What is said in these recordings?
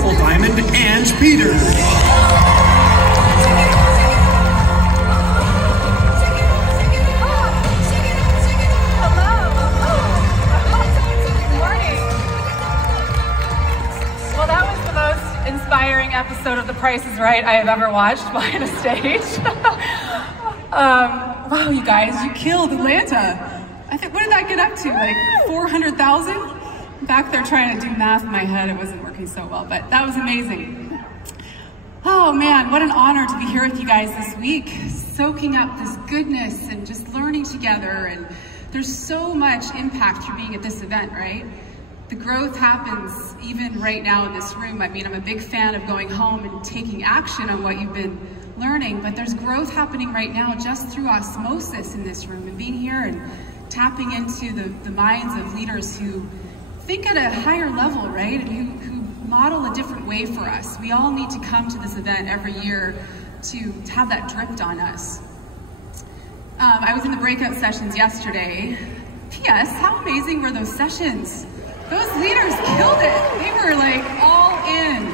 double diamond, Ange Peters. Inspiring episode of The Price is Right I have ever watched behind a stage. Wow, you guys, you killed Atlanta. I think, what did that get up to? Like 400,000? Back there trying to do math in my head, it wasn't working so well, but that was amazing. Oh man, what an honor to be here with you guys this week, soaking up this goodness and just learning together. And there's so much impact through being at this event, right? The growth happens even right now in this room. I mean, I'm a big fan of going home and taking action on what you've been learning, but there's growth happening right now just through osmosis in this room and being here and tapping into the minds of leaders who think at a higher level, right? And who model a different way for us. We all need to come to this event every year to have that dripped on us. I was in the breakout sessions yesterday. P.S., how amazing were those sessions? Those leaders killed it. They were like all in,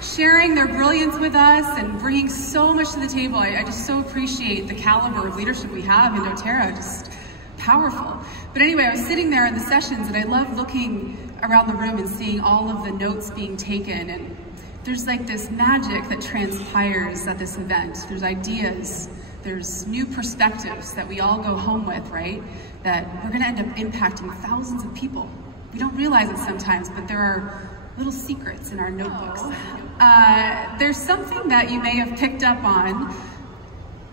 sharing their brilliance with us and bringing so much to the table. I just so appreciate the caliber of leadership we have in dōTERRA, just powerful. But anyway, I was sitting there in the sessions and I love looking around the room and seeing all of the notes being taken. And there's like this magic that transpires at this event. There's ideas, there's new perspectives that we all go home with, right? That we're gonna end up impacting thousands of people. We don't realize it sometimes, but there are little secrets in our notebooks. There's something that you may have picked up on,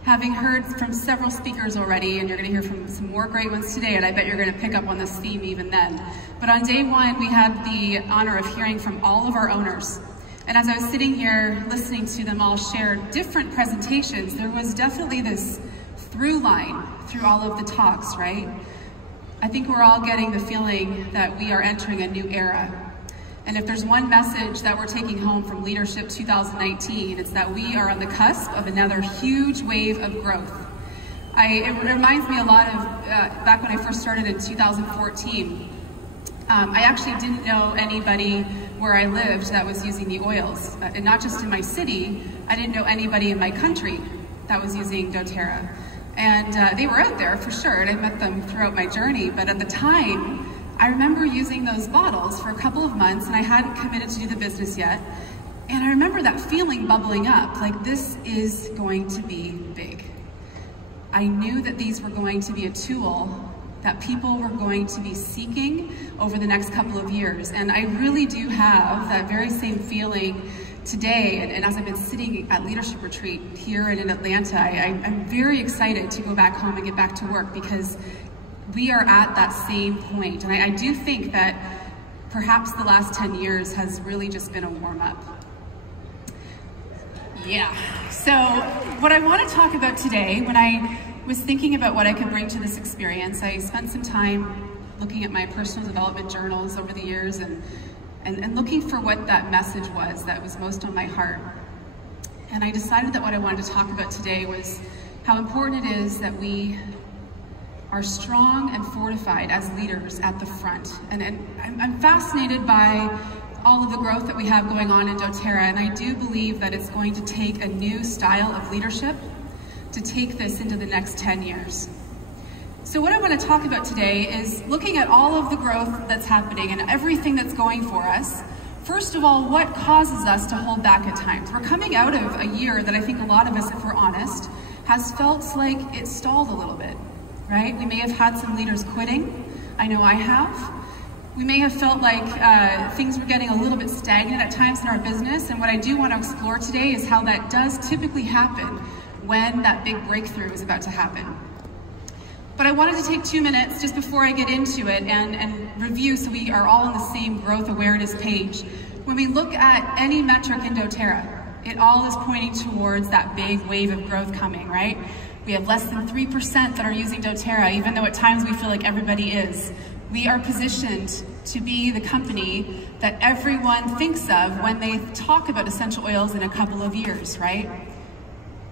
having heard from several speakers already, and you're gonna hear from some more great ones today, and I bet you're gonna pick up on this theme even then. But on day one, we had the honor of hearing from all of our owners. And as I was sitting here listening to them all share different presentations, there was definitely this through line through all of the talks, right? I think we're all getting the feeling that we are entering a new era. And if there's one message that we're taking home from Leadership 2019, it's that we are on the cusp of another huge wave of growth. It reminds me a lot of back when I first started in 2014. I actually didn't know anybody where I lived that was using the oils. And not just in my city, I didn't know anybody in my country that was using dōTERRA. And they were out there for sure, and I met them throughout my journey, but at the time, I remember using those bottles for a couple of months and I hadn't committed to do the business yet. And I remember that feeling bubbling up, like this is going to be big. I knew that these were going to be a tool that people were going to be seeking over the next couple of years. And I really do have that very same feeling today, and as I've been sitting at Leadership Retreat here and in Atlanta, I'm very excited to go back home and get back to work because we are at that same point. And I do think that perhaps the last 10 years has really just been a warm-up. Yeah, so what I want to talk about today, when I was thinking about what I could bring to this experience, I spent some time looking at my personal development journals over the years and looking for what that message was that was most on my heart. And I decided that what I wanted to talk about today was how important it is that we are strong and fortified as leaders at the front. And I'm fascinated by all of the growth that we have going on in dōTERRA, and I do believe that it's going to take a new style of leadership to take this into the next 10 years. So what I want to talk about today is looking at all of the growth that's happening and everything that's going for us. First of all, what causes us to hold back at times? We're coming out of a year that I think a lot of us, if we're honest, has felt like it stalled a little bit, right? We may have had some leaders quitting. I know I have. We may have felt like things were getting a little bit stagnant at times in our business, and what I do want to explore today is how that does typically happen when that big breakthrough is about to happen. But I wanted to take 2 minutes just before I get into it and review so we are all on the same growth awareness page. When we look at any metric in dōTERRA, it all is pointing towards that big wave of growth coming, right? We have less than 3% that are using dōTERRA, even though at times we feel like everybody is. We are positioned to be the company that everyone thinks of when they talk about essential oils in a couple of years, right?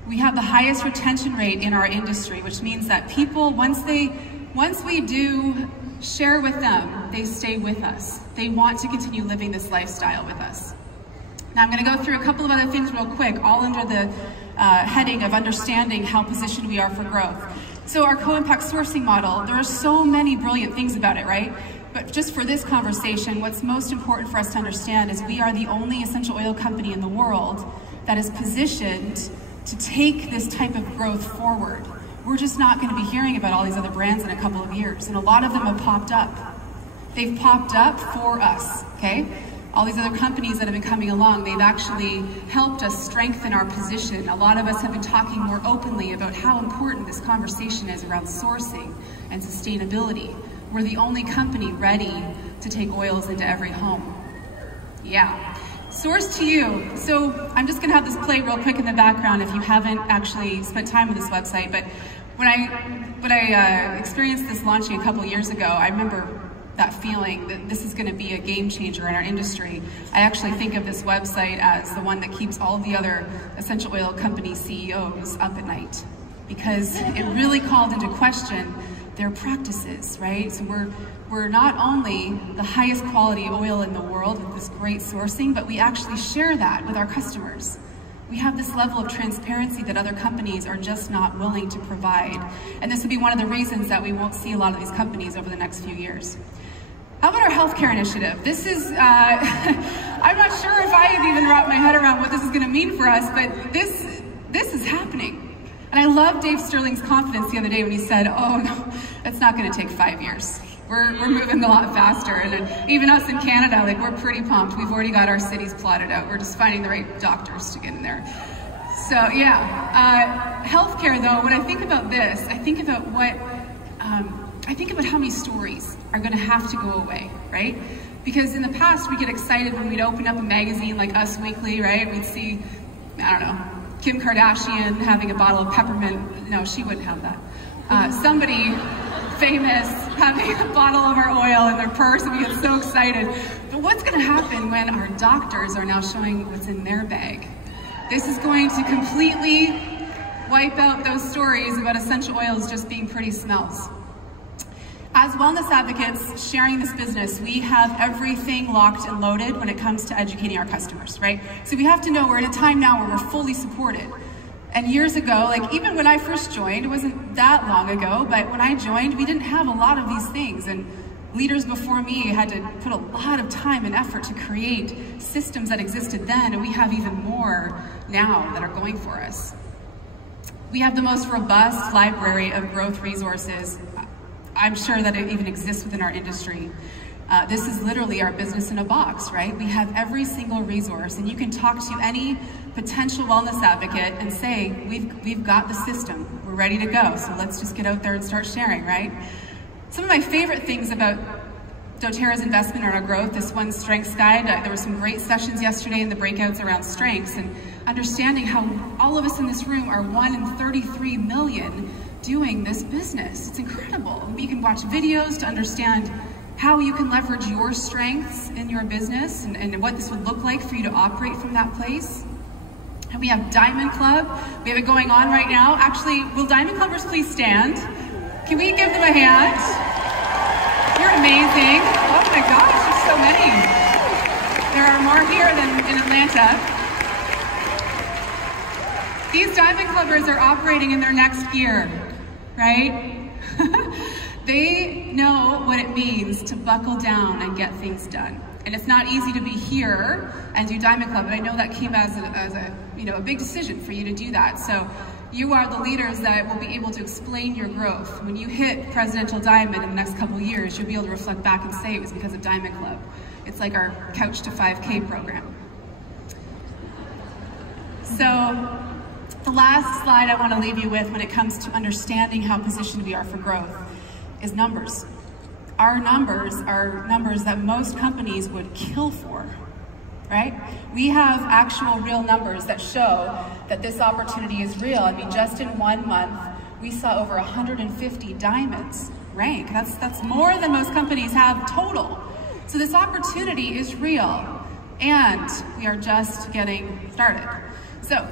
We have the highest retention rate in our industry, which means that people, once we do share with them, they stay with us. They want to continue living this lifestyle with us. Now I'm going to go through a couple of other things real quick, all under the heading of understanding how positioned we are for growth. So our co-impact sourcing model, there are so many brilliant things about it, right? But just for this conversation, what's most important for us to understand is we are the only essential oil company in the world that is positioned to take this type of growth forward. We're just not going to be hearing about all these other brands in a couple of years, and a lot of them have popped up. They've popped up for us, okay? All these other companies that have been coming along, they've actually helped us strengthen our position. A lot of us have been talking more openly about how important this conversation is around sourcing and sustainability. We're the only company ready to take oils into every home. Yeah. Source to you. So I'm just gonna have this play real quick in the background if you haven't actually spent time with this website, but when I experienced this launching a couple years ago, I remember that feeling that this is gonna be a game changer in our industry. I actually think of this website as the one that keeps all the other essential oil company CEOs up at night, because it really called into question their practices, right? So we're not only the highest quality oil in the world with this great sourcing, but we actually share that with our customers. We have this level of transparency that other companies are just not willing to provide. And this would be one of the reasons that we won't see a lot of these companies over the next few years. How about our healthcare initiative? This is, I'm not sure if I have even wrapped my head around what this is gonna mean for us, but this is happening. And I love Dave Sterling's confidence the other day when he said, oh no, it's not gonna take 5 years. We're moving a lot faster. And even us in Canada, like, we're pretty pumped. We've already got our cities plotted out. We're just finding the right doctors to get in there. So yeah, healthcare though, when I think about this, I think about how many stories are gonna have to go away, right? Because in the past, we get excited when we'd open up a magazine like Us Weekly, right? We'd see, I don't know, Kim Kardashian having a bottle of peppermint. No, she wouldn't have that. Somebody famous having a bottle of our oil in their purse, and we get so excited. But what's gonna happen when our doctors are now showing what's in their bag? This is going to completely wipe out those stories about essential oils just being pretty smells. As wellness advocates sharing this business, we have everything locked and loaded when it comes to educating our customers, right? So we have to know we're at a time now where we're fully supported. And years ago, like even when I first joined, it wasn't that long ago, but when I joined, we didn't have a lot of these things. And leaders before me had to put a lot of time and effort to create systems that existed then, and we have even more now that are going for us. We have the most robust library of growth resources. I'm sure that it even exists within our industry. This is literally our business in a box, right? We have every single resource, and you can talk to any potential wellness advocate and say, we've got the system, we're ready to go, so let's just get out there and start sharing, right? Some of my favorite things about doTERRA's investment in our growth, this one strengths guide, there were some great sessions yesterday in the breakouts around strengths, and understanding how all of us in this room are 1 in 33 million doing this business. It's incredible. You can watch videos to understand how you can leverage your strengths in your business and what this would look like for you to operate from that place. And we have Diamond Club. We have it going on right now. Actually, will Diamond Clubbers please stand? Can we give them a hand? You're amazing. Oh my gosh, there's so many. There are more here than in Atlanta. These Diamond Clubbers are operating in their next gear, right? They know what it means to buckle down and get things done. And it's not easy to be here and do Diamond Club, but I know that came as a big decision for you to do that. So you are the leaders that will be able to explain your growth. When you hit Presidential Diamond in the next couple of years, you'll be able to reflect back and say it was because of Diamond Club. It's like our Couch to 5K program. So the last slide I want to leave you with when it comes to understanding how positioned we are for growth is numbers. Our numbers are numbers that most companies would kill for, right? We have actual real numbers that show that this opportunity is real. I mean, just in 1 month, we saw over 150 diamonds rank. That's more than most companies have total. So this opportunity is real, and we are just getting started. So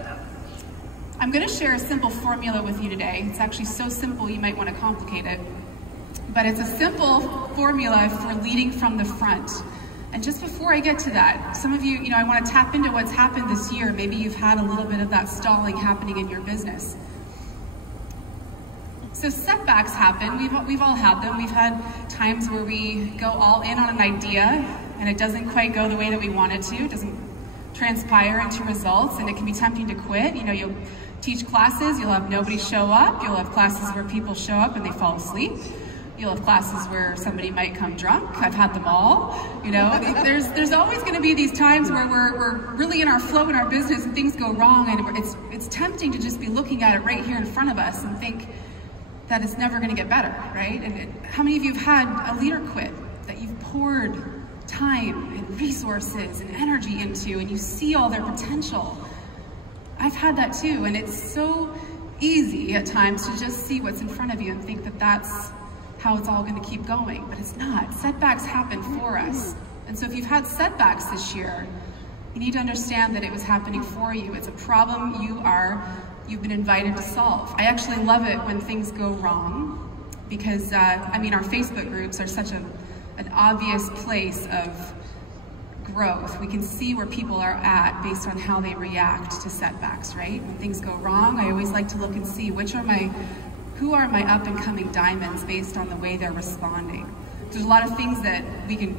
I'm going to share a simple formula with you today. It's actually so simple you might want to complicate it. But it's a simple formula for leading from the front. And just before I get to that, some of you, I want to tap into what's happened this year. Maybe you've had a little bit of that stalling happening in your business. So setbacks happen. We've all had them. We've had times where we go all in on an idea and it doesn't quite go the way that we want it to. It doesn't transpire into results, and it can be tempting to quit. You'll teach classes, you'll have nobody show up. You'll have classes where people show up and they fall asleep. You'll have classes where somebody might come drunk. I've had them all. There's always going to be these times where we're really in our flow in our business and things go wrong, and it's tempting to just be looking at it right here in front of us and think that it's never going to get better, right? And how many of you have had a leader quit that you've poured time and resources and energy into, and you see all their potential? I've had that too, and it's so easy at times to just see what's in front of you and think that that's how it's all going to keep going, but it's not. Setbacks happen for us. And so if you've had setbacks this year, you need to understand that it was happening for you. It's a problem you've been invited to solve. I actually love it when things go wrong because, our Facebook groups are such an obvious place of growth. We can see where people are at based on how they react to setbacks, right? When things go wrong, I always like to look and see who are my up and coming diamonds based on the way they're responding. There's a lot of things that we can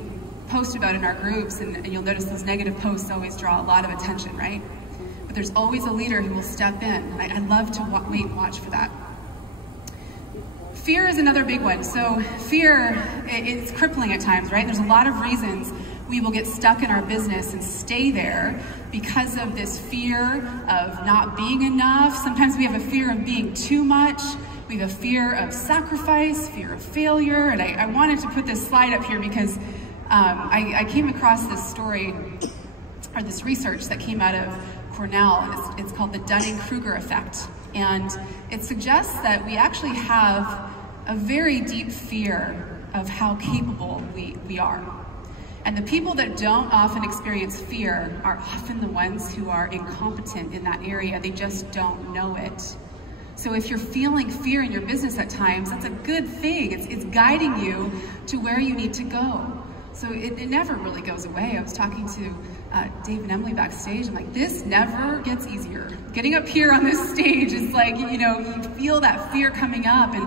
post about in our groups, and you'll notice those negative posts always draw a lot of attention, right? But there's always a leader who will step in, and I love to wait and watch for that. Fear is another big one. So fear, it's crippling at times, right? There's a lot of reasons we will get stuck in our business and stay there because of this fear of not being enough. Sometimes we have a fear of being too much. We have a fear of sacrifice, fear of failure. And I wanted to put this slide up here because I came across this story, or this research that came out of Cornell, and it's called the Cougar Effect. And it suggests that we actually have a very deep fear of how capable we are. And the people that don't often experience fear are often the ones who are incompetent in that area. They just don't know it. So if you're feeling fear in your business at times, that's a good thing. It's guiding you to where you need to go. So it never really goes away. I was talking to Dave and Emily backstage. I'm like, this never gets easier. Getting up here on this stage is like, you feel that fear coming up. And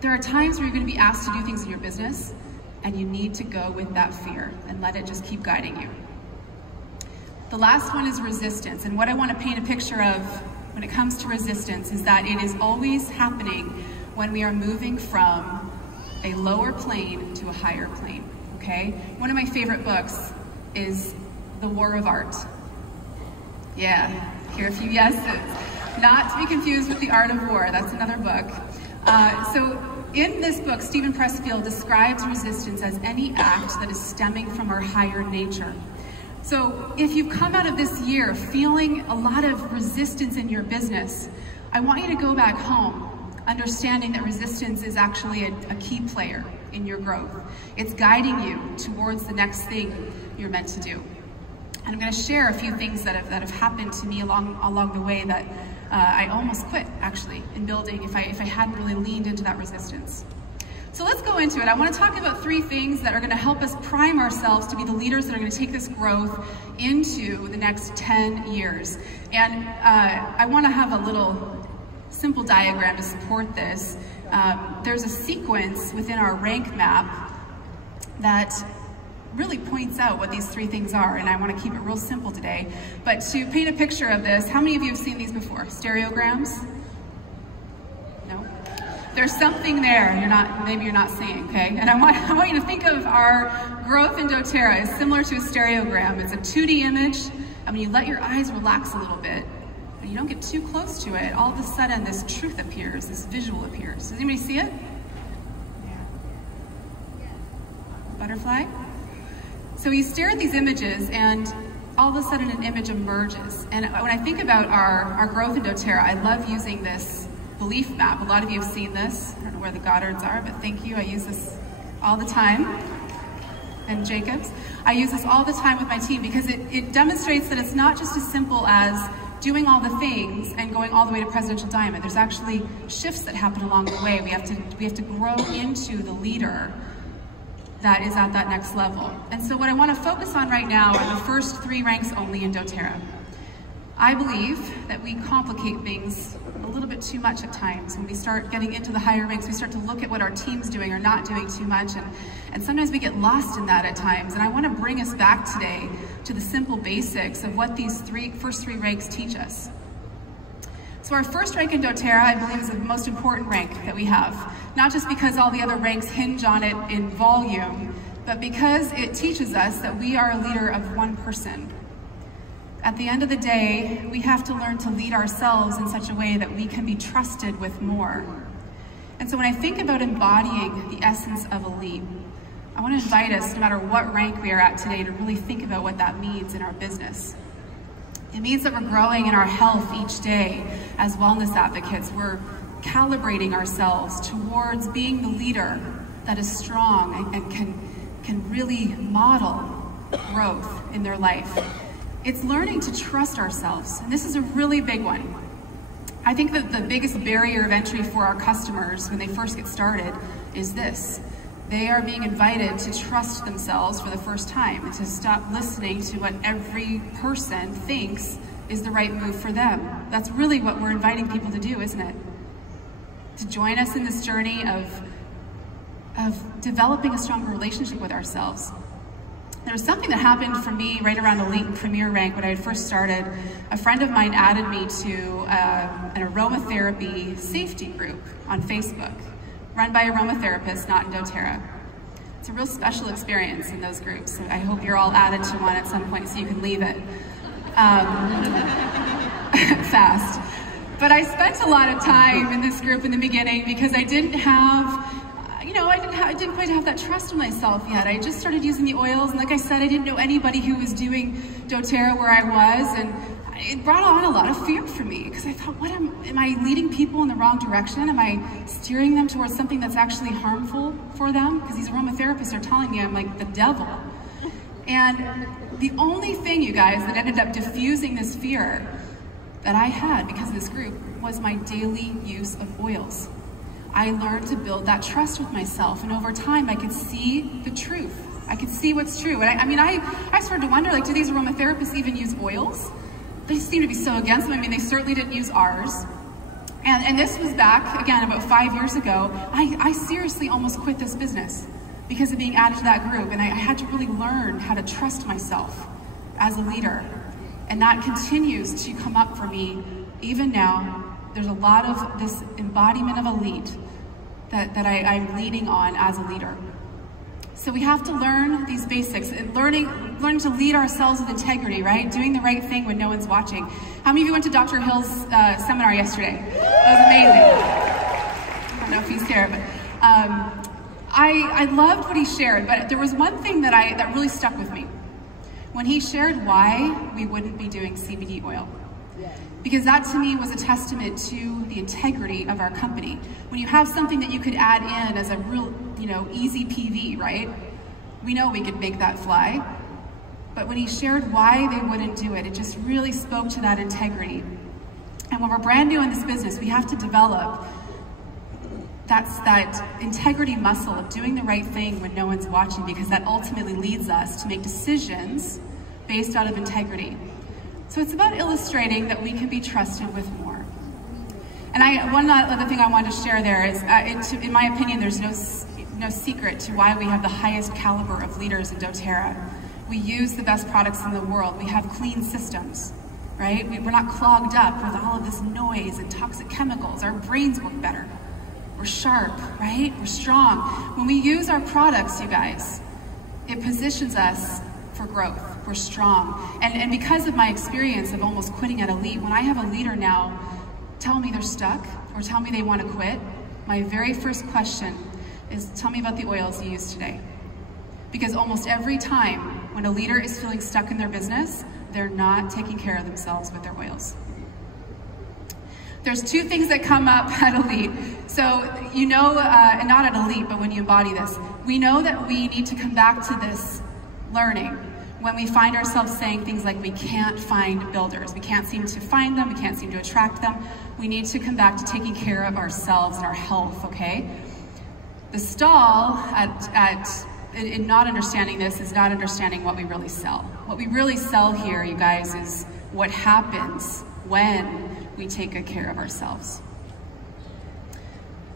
there are times where you're going to be asked to do things in your business, and you need to go with that fear and let it just keep guiding you. The last one is resistance. And what I want to paint a picture of when it comes to resistance is that it is always happening when we are moving from a lower plane to a higher plane, okay? One of my favorite books is The War of Art. Yeah, hear a few yeses. Not to be confused with The Art of War, that's another book. So in this book, Stephen Pressfield describes resistance as any act that is stemming from our higher nature. So if you've come out of this year feeling a lot of resistance in your business, I want you to go back home understanding that resistance is actually a key player in your growth. It's guiding you towards the next thing you're meant to do. And I'm going to share a few things that have happened to me along the way that I almost quit, actually, in building if I hadn't really leaned into that resistance. So let's go into it. I want to talk about 3 things that are going to help us prime ourselves to be the leaders that are going to take this growth into the next 10 years. And I want to have a little simple diagram to support this. There's a sequence within our rank map that really points out what these 3 things are, and I want to keep it real simple today. But to paint a picture of this, how many of you have seen these before? Stereograms? No? There's something there maybe you're not seeing, okay? And I want you to think of our growth in dōTERRA as similar to a stereogram. It's a 2D image, and when you let your eyes relax a little bit, and you don't get too close to it, all of a sudden this truth appears, this visual appears. Does anybody see it? Yeah. Butterfly? So you stare at these images, and all of a sudden an image emerges. And when I think about our growth in dōTERRA, I love using this belief map. A lot of you have seen this. I don't know where the Goddards are, but thank you. I use this all the time. And Jacobs. I use this all the time with my team because it demonstrates that it's not just as simple as doing all the things and going all the way to Presidential Diamond. There's actually shifts that happen along the way. We have to grow into the leader that is at that next level. And so what I want to focus on right now are the first 3 ranks only in doTERRA. I believe that we complicate things a little bit too much at times. When we start getting into the higher ranks, we start to look at what our team's doing or not doing too much, and sometimes we get lost in that at times. And I want to bring us back today to the simple basics of what these first three ranks teach us. So our first rank in doTERRA, I believe, is the most important rank that we have. Not just because all the other ranks hinge on it in volume, but because it teaches us that we are a leader of one person. At the end of the day, we have to learn to lead ourselves in such a way that we can be trusted with more. And so when I think about embodying the essence of a lead, I want to invite us, no matter what rank we are at today, to really think about what that means in our business. It means that we're growing in our health each day as wellness advocates. We're calibrating ourselves towards being the leader that is strong and can really model growth in their life. It's learning to trust ourselves, and this is a really big one. I think that the biggest barrier of entry for our customers when they first get started is this. They are being invited to trust themselves for the first time and to stop listening to what every person thinks is the right move for them. That's really what we're inviting people to do, isn't it? To join us in this journey of developing a stronger relationship with ourselves. There was something that happened for me right around Elite and Premier rank when I had first started. A friend of mine added me to an aromatherapy safety group on Facebook, run by aromatherapists, not in doTERRA. It's a real special experience in those groups. I hope you're all added to one at some point so you can leave it fast. But I spent a lot of time in this group in the beginning because I didn't have, I didn't quite have that trust in myself yet. I just started using the oils, and like I said, I didn't know anybody who was doing doTERRA where I was, and it brought on a lot of fear for me because I thought, am I leading people in the wrong direction? Am I steering them towards something that's actually harmful for them? Because these aromatherapists are telling me I'm like the devil. And the only thing, you guys, that ended up diffusing this fear that I had because of this group was my daily use of oils. I learned to build that trust with myself, and over time I could see the truth. I could see what's true. And I started to wonder, like, do these aromatherapists even use oils? They seem to be so against them. I mean, they certainly didn't use ours. And this was back, again, about 5 years ago. I seriously almost quit this business because of being added to that group. And I had to really learn how to trust myself as a leader. And that continues to come up for me even now. There's a lot of this embodiment of a lead that I'm leading on as a leader. So we have to learn these basics and learn to lead ourselves with integrity, right? Doing the right thing when no one's watching. How many of you went to Dr. Hill's seminar yesterday? That was amazing. I don't know if he's here, but I loved what he shared, but there was one thing that really stuck with me. When he shared why we wouldn't be doing CBD oil. Because that to me was a testament to the integrity of our company. When you have something that you could add in as a real, easy PV, right? We know we could make that fly. But when he shared why they wouldn't do it, it just really spoke to that integrity. And when we're brand new in this business, we have to develop that integrity muscle of doing the right thing when no one's watching, because that ultimately leads us to make decisions based out of integrity. So it's about illustrating that we can be trusted with more. And one other thing I wanted to share there is, in my opinion, there's no secret to why we have the highest caliber of leaders in doTERRA. We use the best products in the world. We have clean systems, right? We're not clogged up with all of this noise and toxic chemicals. Our brains work better. We're sharp, right? We're strong. When we use our products, you guys, it positions us for growth. We're strong. And because of my experience of almost quitting at Elite, when I have a leader now tell me they're stuck or tell me they want to quit, my very first question is, tell me about the oils you used today. Because almost every time when a leader is feeling stuck in their business, they're not taking care of themselves with their oils. There's two things that come up at Elite. So, and not at Elite, but when you embody this, we know that we need to come back to this learning when we find ourselves saying things like we can't find builders, we can't seem to find them, we can't seem to attract them. We need to come back to taking care of ourselves and our health, okay? The stall at in not understanding this is not understanding what we really sell. What we really sell here, you guys, is what happens when we take good care of ourselves.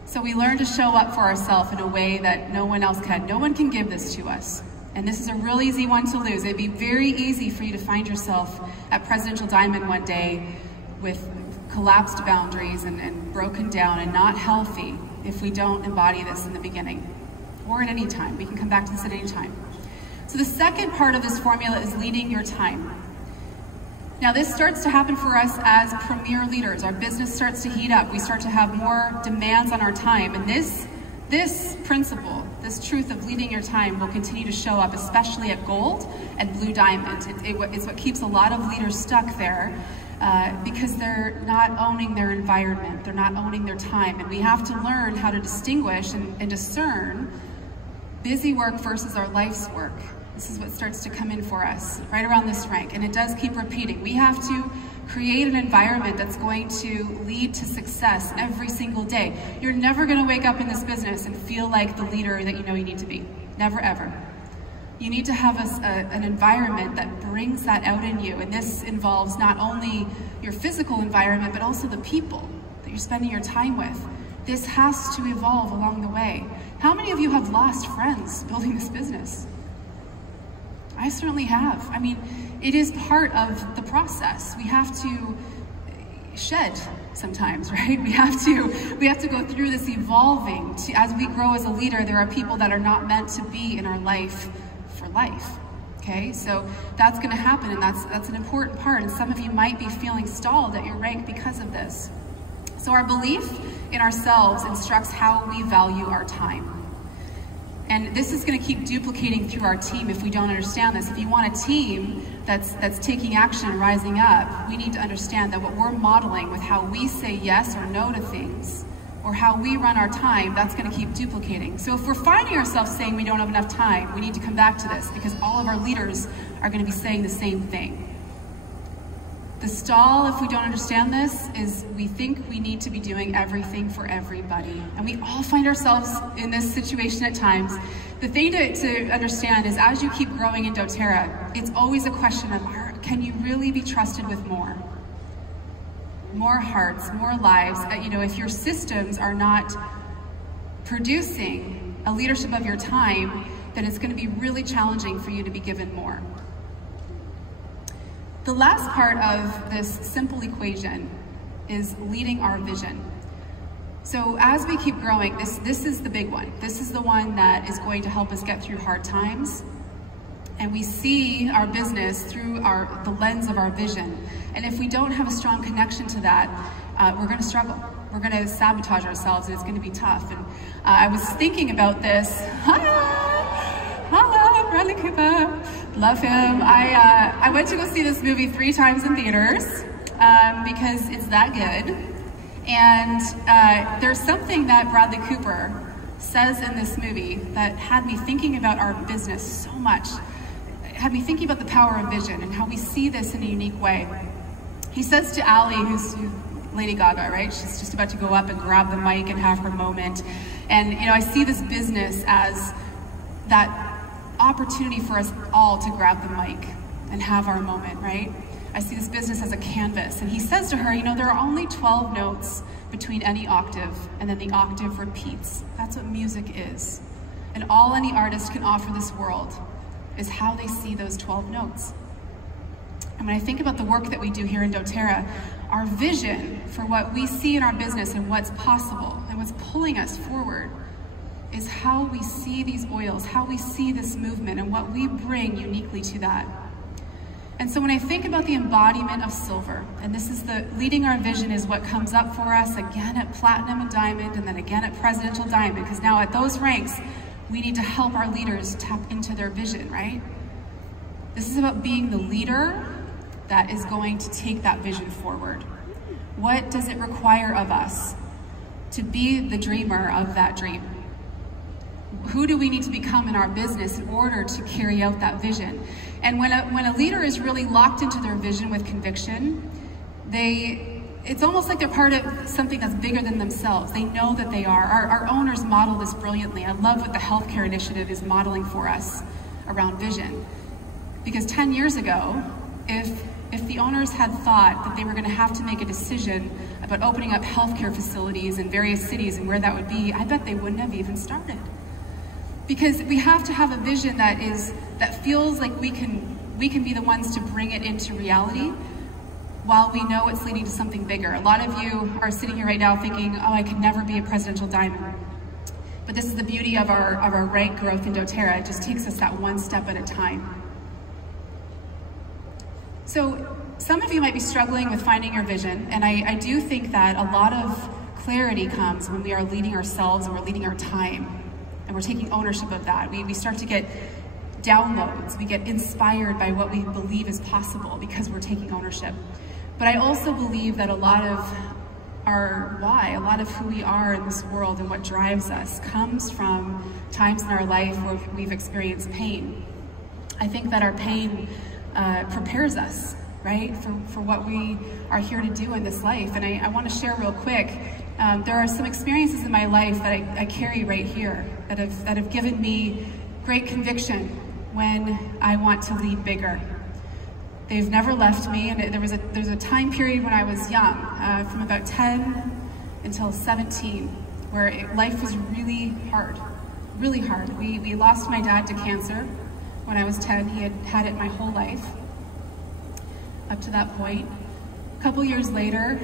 So we learn to show up for ourselves in a way that no one else can. No one can give this to us. And this is a real easy one to lose. It'd be very easy for you to find yourself at Presidential Diamond one day with collapsed boundaries and broken down and not healthy if we don't embody this in the beginning or at any time. We can come back to this at any time. So the second part of this formula is leading your time. Now this starts to happen for us as premier leaders. Our business starts to heat up. We start to have more demands on our time. And this principle, this truth of leading your time will continue to show up, especially at gold and blue diamond. It's what keeps a lot of leaders stuck there because they're not owning their environment. They're not owning their time. And we have to learn how to distinguish and discern busy work versus our life's work. This is what starts to come in for us, right around this rank. And it does keep repeating. We have to create an environment that's going to lead to success every single day. You're never gonna wake up in this business and feel like the leader that you know you need to be. Never, ever. You need to have an environment that brings that out in you. And this involves not only your physical environment, but also the people that you're spending your time with. This has to evolve along the way. How many of you have lost friends building this business? I certainly have. I mean, it is part of the process. We have to shed sometimes, right? We have to go through this evolving. As we grow as a leader, there are people that are not meant to be in our life for life. Okay, so that's going to happen, and that's an important part. And some of you might be feeling stalled at your rank because of this. So our belief in ourselves instructs how we value our time. And this is going to keep duplicating through our team if we don't understand this. If you want a team that's taking action and rising up, we need to understand that what we're modeling with how we say yes or no to things, or how we run our time, that's going to keep duplicating. So if we're finding ourselves saying we don't have enough time, we need to come back to this, because all of our leaders are going to be saying the same thing. The stall, if we don't understand this, is we think we need to be doing everything for everybody. And we all find ourselves in this situation at times. The thing to understand is as you keep growing in dōTERRA, it's always a question of, can you really be trusted with more? More hearts, more lives. You know, if your systems are not producing a leadership of your time, then it's going to be really challenging for you to be given more. The last part of this simple equation is leading our vision. So as we keep growing, this is the big one. This is the one that is going to help us get through hard times. And we see our business through the lens of our vision. And if we don't have a strong connection to that, we're going to struggle. We're going to sabotage ourselves, and it's going to be tough. And I was thinking about this. Hello, Bradley Cooper. Love him. I went to go see this movie 3 times in theaters because it's that good. And there's something that Bradley Cooper says in this movie that had me thinking about our business so much. It had me thinking about the power of vision and how we see this in a unique way. He says to Allie, who's Lady Gaga, right? She's just about to go up and grab the mic and have her moment. And you know, I see this business as that opportunity for us all to grab the mic and have our moment, right? I see this business as a canvas. And he says to her, you know, there are only 12 notes between any octave, and then the octave repeats. That's what music is. And all any artist can offer this world is how they see those 12 notes. And when I think about the work that we do here in dōTERRA, our vision for what we see in our business and what's possible and what's pulling us forward is how we see these oils, how we see this movement, and what we bring uniquely to that. And so when I think about the embodiment of silver, and this is leading our vision is what comes up for us again at platinum and diamond, and then again at presidential diamond, because now at those ranks, we need to help our leaders tap into their vision, right? This is about being the leader that is going to take that vision forward. What does it require of us to be the dreamer of that dream? Who do we need to become in our business in order to carry out that vision? And when a leader is really locked into their vision with conviction, they it's almost like they're part of something that's bigger than themselves. They know that they are. Our owners model this brilliantly. I love what the healthcare initiative is modeling for us around vision. Because 10 years ago, if the owners had thought that they were going to have to make a decision about opening up healthcare facilities in various cities and where that would be, I bet they wouldn't have even started. Because we have to have a vision that feels like we can be the ones to bring it into reality while we know it's leading to something bigger. A lot of you are sitting here right now thinking, oh, I could never be a presidential diamond. But this is the beauty of our rank growth in dōTERRA. It just takes us that one step at a time. So some of you might be struggling with finding your vision, and I do think that a lot of clarity comes when we are leading ourselves and we're leading our time, and we're taking ownership of that. We start to get downloads, we get inspired by what we believe is possible because we're taking ownership. But I also believe that a lot of our why, a lot of who we are in this world and what drives us comes from times in our life where we've experienced pain. I think that our pain prepares us, right, for what we are here to do in this life. And I want to share real quick, there are some experiences in my life that I carry right here that have given me great conviction when I want to lead bigger. They've never left me, and there's a time period when I was young, from about 10 until 17, where life was really hard, really hard. We lost my dad to cancer when I was 10. He had had it my whole life up to that point. A couple years later,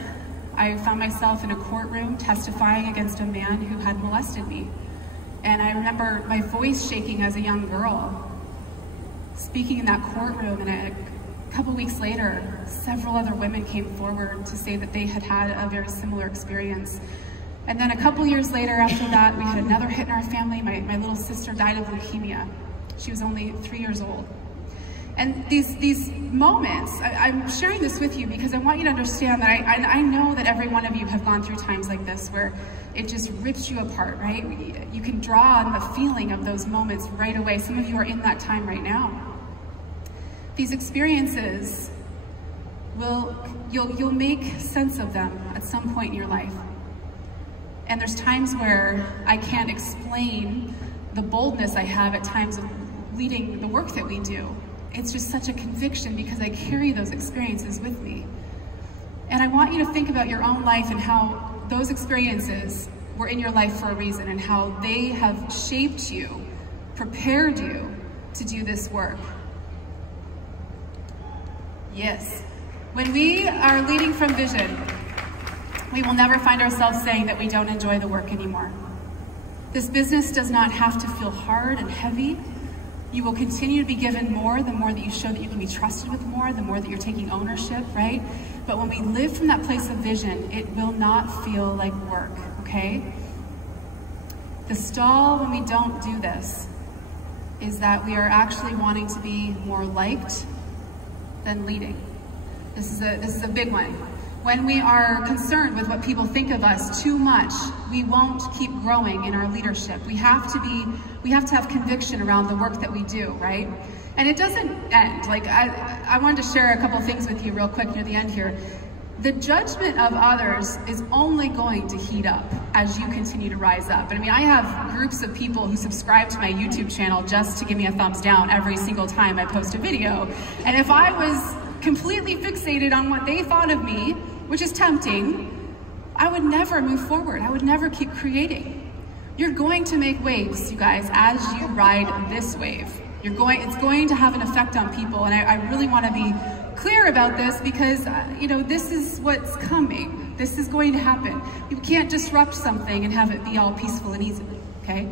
I found myself in a courtroom testifying against a man who had molested me. And I remember my voice shaking as a young girl, speaking in that courtroom, and a couple weeks later, several other women came forward to say that they had had a very similar experience. And then a couple years later after that, we had another hit in our family. My little sister died of leukemia. She was only 3 years old. And these moments, I'm sharing this with you because I want you to understand that I know that every one of you have gone through times like this where it just rips you apart, right? You can draw on the feeling of those moments right away. Some of you are in that time right now. These experiences, you'll make sense of them at some point in your life. And there's times where I can't explain the boldness I have at times of leading the work that we do. It's just such a conviction because I carry those experiences with me. And I want you to think about your own life and how those experiences were in your life for a reason and how they have shaped you, prepared you to do this work. Yes. When we are leading from vision, we will never find ourselves saying that we don't enjoy the work anymore. This business does not have to feel hard and heavy. You will continue to be given more, the more that you show that you can be trusted with more, the more that you're taking ownership, right? But when we live from that place of vision, it will not feel like work, okay? The stall when we don't do this is that we are actually wanting to be more liked than leading. This is a big one. When we are concerned with what people think of us too much, we won't keep growing in our leadership. We have to have conviction around the work that we do, right? And it doesn't end. Like I wanted to share a couple things with you real quick near the end here. The judgment of others is only going to heat up as you continue to rise up. And I mean, I have groups of people who subscribe to my YouTube channel just to give me a thumbs down every single time I post a video. And if I was completely fixated on what they thought of me, which is tempting, I would never move forward. I would never keep creating. You're going to make waves, you guys, as you ride this wave. It's going to have an effect on people, and I really want to be clear about this because, you know, this is what's coming. This is going to happen. You can't disrupt something and have it be all peaceful and easy, okay?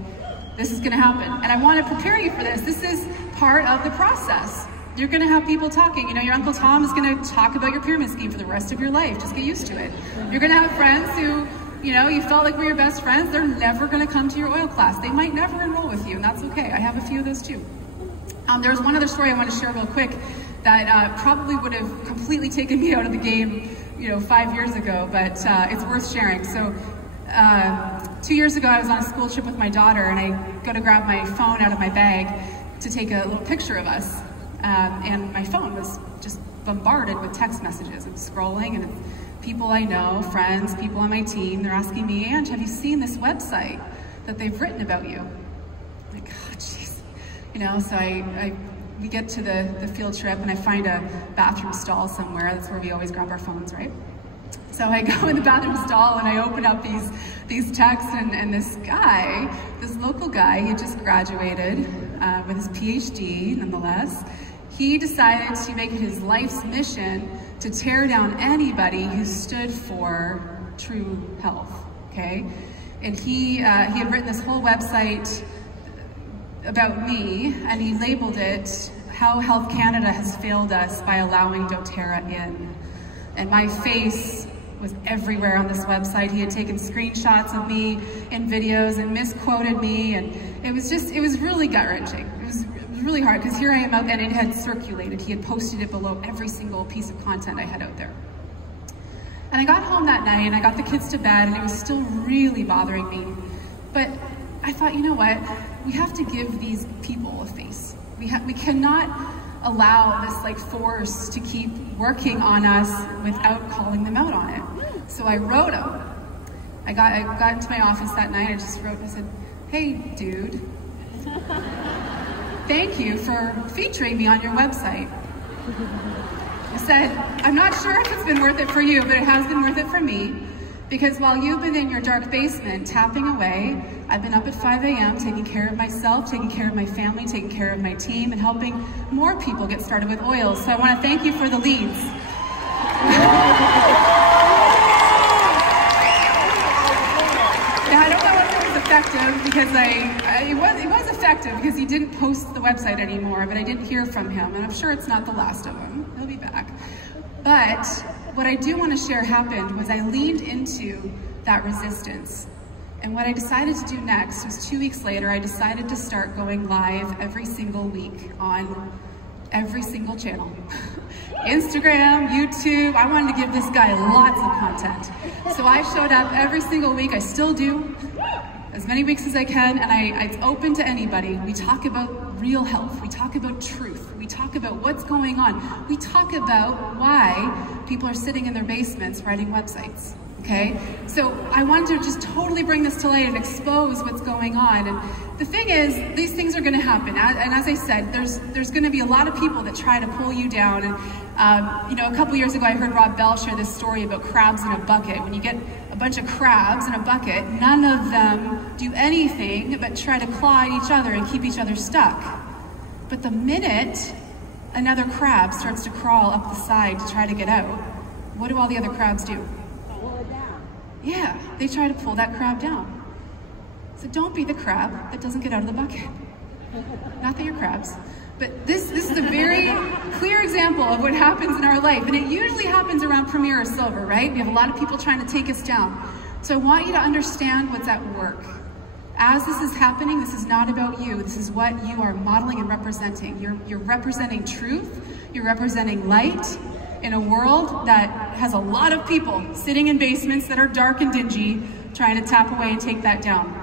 This is going to happen, and I want to prepare you for this. This is part of the process. You're gonna have people talking. You know, your Uncle Tom is gonna talk about your pyramid scheme for the rest of your life. Just get used to it. You're gonna have friends who, you know, you felt like were your best friends. They're never gonna come to your oil class. They might never enroll with you, and that's okay. I have a few of those too. There's one other story I want to share real quick that probably would have completely taken me out of the game, you know, 5 years ago, but it's worth sharing. So 2 years ago, I was on a school trip with my daughter, and I go to grab my phone out of my bag to take a little picture of us. And my phone was just bombarded with text messages and scrolling, and people I know, friends, people on my team, they're asking me, Ange, have you seen this website that they've written about you? I'm like, oh, jeez. You know, so we get to the field trip and I find a bathroom stall somewhere. That's where we always grab our phones, right? So I go in the bathroom stall and I open up these texts and this guy, this local guy, he had just graduated with his PhD nonetheless. He decided to make it his life's mission to tear down anybody who stood for true health, okay? And he had written this whole website about me, and he labeled it, How Health Canada Has Failed Us by Allowing dōTERRA In. And my face was everywhere on this website. He had taken screenshots of me in videos and misquoted me, and it was really gut-wrenching. It was really hard, because here I am out, and it had circulated. He had posted it below every single piece of content I had out there. And I got home that night, and I got the kids to bed, and it was still really bothering me. But I thought, you know what? We have to give these people a face. We cannot allow this like force to keep working on us without calling them out on it. So I wrote them. I got into my office that night, I just wrote, I said, hey, dude. Thank you for featuring me on your website. I said, I'm not sure if it's been worth it for you, but it has been worth it for me, because while you've been in your dark basement tapping away, I've been up at 5 a.m. taking care of myself, taking care of my family, taking care of my team, and helping more people get started with oils. So I want to thank you for the leads. Now, I don't know if it was effective, because it was effective because he didn't post the website anymore, but I didn't hear from him, and I'm sure it's not the last of him. He'll be back. But what I do want to share happened was I leaned into that resistance. And what I decided to do next was 2 weeks later, I decided to start going live every single week on every single channel. Instagram, YouTube, I wanted to give this guy lots of content. So I showed up every single week, I still do, as many weeks as I can, and it's open to anybody. We talk about real health, we talk about truth, we talk about what's going on, we talk about why people are sitting in their basements writing websites. Okay, so I wanted to just totally bring this to light and expose what's going on. And the thing is, these things are going to happen. And as I said, there's going to be a lot of people that try to pull you down. And you know, a couple years ago, I heard Rob Bell share this story about crabs in a bucket. When you get a bunch of crabs in a bucket, none of them do anything but try to claw at each other and keep each other stuck. But the minute another crab starts to crawl up the side to try to get out, what do all the other crabs do? Yeah, they try to pull that crab down. So don't be the crab that doesn't get out of the bucket. Not that you're crabs, but this is a very clear example of what happens in our life. And it usually happens around Premier or Silver, right? We have a lot of people trying to take us down. So I want you to understand what's at work. As this is happening, this is not about you. This is what you are modeling and representing. You're representing truth. You're representing light in a world that has a lot of people sitting in basements that are dark and dingy, trying to tap away and take that down.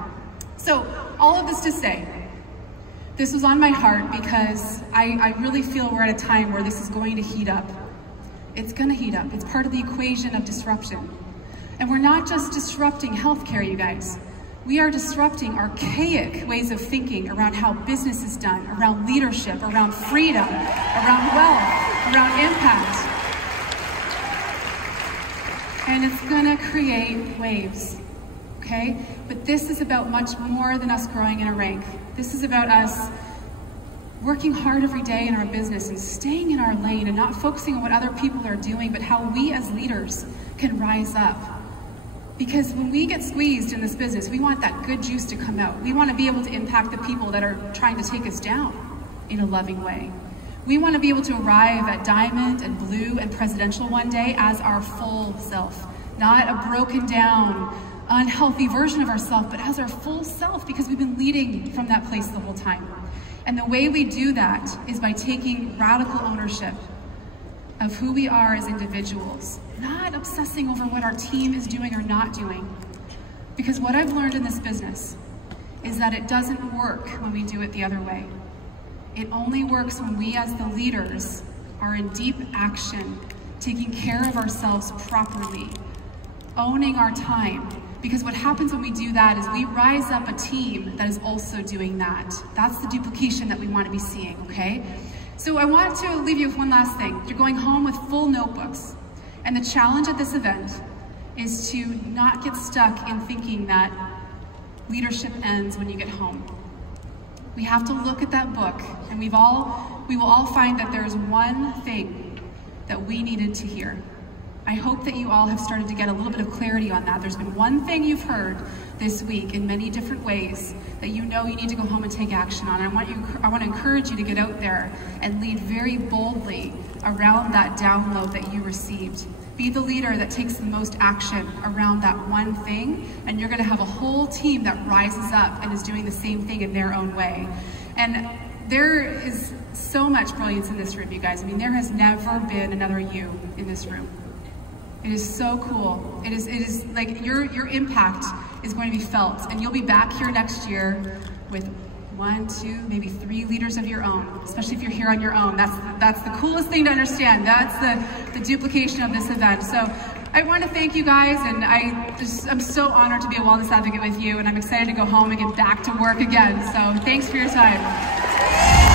So all of this to say, this was on my heart because I really feel we're at a time where this is going to heat up. It's going to heat up. It's part of the equation of disruption. And we're not just disrupting healthcare, you guys. We are disrupting archaic ways of thinking around how business is done, around leadership, around freedom, around wealth, around impact. And it's gonna create waves, okay? But this is about much more than us growing in a rank. This is about us working hard every day in our business and staying in our lane and not focusing on what other people are doing, but how we as leaders can rise up. Because when we get squeezed in this business, we want that good juice to come out. We want to be able to impact the people that are trying to take us down in a loving way. We want to be able to arrive at diamond and blue and presidential one day as our full self, not a broken down, unhealthy version of ourselves, but as our full self, because we've been leading from that place the whole time. And the way we do that is by taking radical ownership of who we are as individuals, not obsessing over what our team is doing or not doing. Because what I've learned in this business is that it doesn't work when we do it the other way. It only works when we as the leaders are in deep action, taking care of ourselves properly, owning our time. Because what happens when we do that is we rise up a team that is also doing that. That's the duplication that we want to be seeing, okay? So I want to leave you with one last thing. You're going home with full notebooks. And the challenge at this event is to not get stuck in thinking that leadership ends when you get home. We have to look at that book, and we will all find that there's one thing that we needed to hear. I hope that you all have started to get a little bit of clarity on that. There's been one thing you've heard this week in many different ways that you know you need to go home and take action on. I want to encourage you to get out there and lead very boldly around that download that you received. Be the leader that takes the most action around that one thing, and you're going to have a whole team that rises up and is doing the same thing in their own way. And there is so much brilliance in this room, you guys. I mean, there has never been another you in this room. It is so cool. It is like your impact is going to be felt, and you'll be back here next year with 1, 2, maybe 3 leaders of your own, especially if you're here on your own. That's the coolest thing to understand. That's the duplication of this event. So I want to thank you guys, and I'm so honored to be a wellness advocate with you, and I'm excited to go home and get back to work again. So thanks for your time.